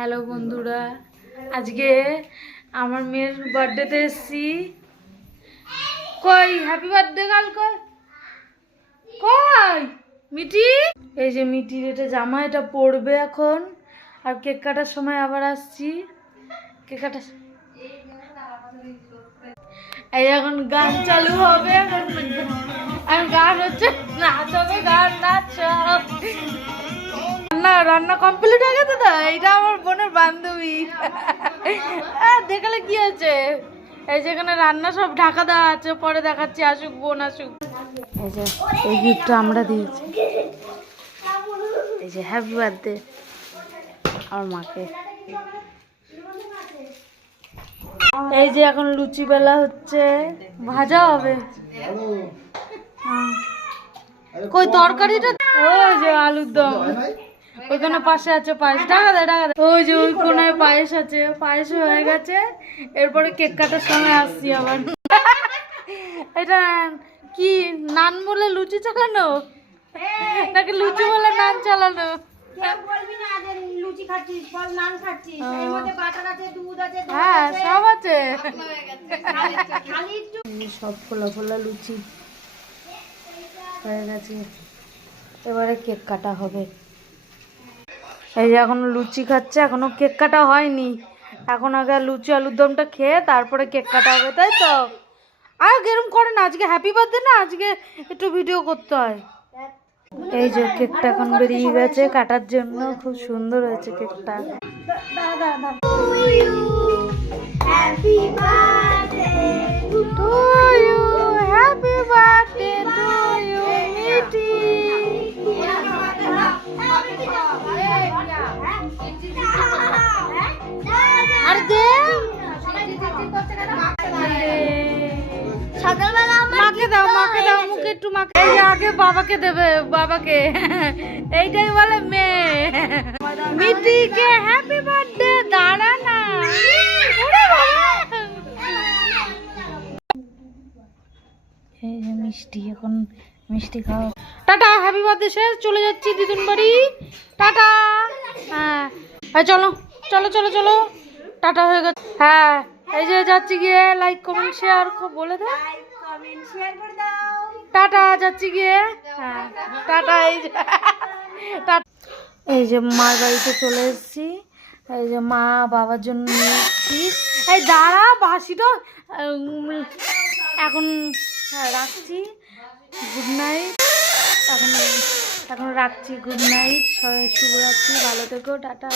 Hello বন্ধুরা, আজকে আমার মেয়ের বার্থডেতে এসেছি। কই হ্যাপি বার্থডে গাল, কই কই মিটি? এই যে মিটির এটা জামা, এটা পরবে এখন। আর কেক কাটার সময় আবার আসছি। কেক কাটার এই এখন গান চালু হবে। আর গান হচ্ছে, নাচ হবে, গান নাচ। রান্না কমপ্লিট হয়ে গেছে তো। এইটা আমার বোনের বান্ধবী। দেখালে কি আছে, এই যেখানে রান্না সব ঢাকা দেওয়া আছে, পরে দেখাচ্ছি, আসুক বোন আসুক। এই যে এই গিফটটা আমরা দিয়েছি, এই যে হ্যাপি বার্থডে আমার মাকে। এই যে এখন লুচি বেলা হচ্ছে, ভাজা হবে। কই তরকারিটা? ওই যে আলুর দম, ওইখানে পাশে আছে পায়েস। ঢাকা দে ঢাকা দে। ওই যে ওই কোনায় পায়েস আছে, পায়েস হয়ে গেছে। এরপরে কেক কাটার সময় আসছি আবার। এটা কি নান বলে লুচি চালানো, নাকি লুচি বলে নান চালানো? হ্যাঁ সব আছে, সব ফোলা ফোলা লুচি হয়ে গেছে। এবারে কেক কাটা হবে। এই যে এখনো লুচি খাচ্ছে, এখনো কেক কাটা হয়নি। এখন আগে লুচি আলুর দমটা খেয়ে তারপরে কেক কাটা হবে, তাই তো? আর এরকম করে না, আজকে হ্যাপি বার্থডে না, আজকে একটু ভিডিও করতে হয়। এই যে কেকটা এখন বেরিয়ে গেছে কাটার জন্য, খুব সুন্দর হয়েছে কেকটা। Happy birthday to you, happy birthday to you Miti. আর দে মাকে দাও, মাকে দাও, মুখে একটু মাকে। এই আগে বাবাকে দেবে, বাবাকে। এইটাই বলে মেয়ে। মিটিকে হ্যাপি বার্থডে। দাঁড়া না, এই যে মিষ্টি, এখন মিষ্টি খাওয়া। টাটা, হ্যাপি বার্থডে শেষ, চলে যাচ্ছি দিদুন বাড়ি। টাটা। হ্যাঁ চলো চলো চলো চলো, টাটা হয়ে গেছে। হ্যাঁ এই যে যাচ্ছি গিয়ে, লাইক কমেন্ট শেয়ার বলে দাও, টাটা যাচ্ছি গিয়ে। হ্যাঁ টাটা। এই যে মার বাড়িতে চলে এসেছি। এই যে মা বাবার জন্য নিয়ে এসেছি। এই দাঁড়া, বাসিটা এখন রাখছি। Good night. এখন রাখছি, গুড নাইট, শুভরাত্রি, ভালো থেকো, টাটা।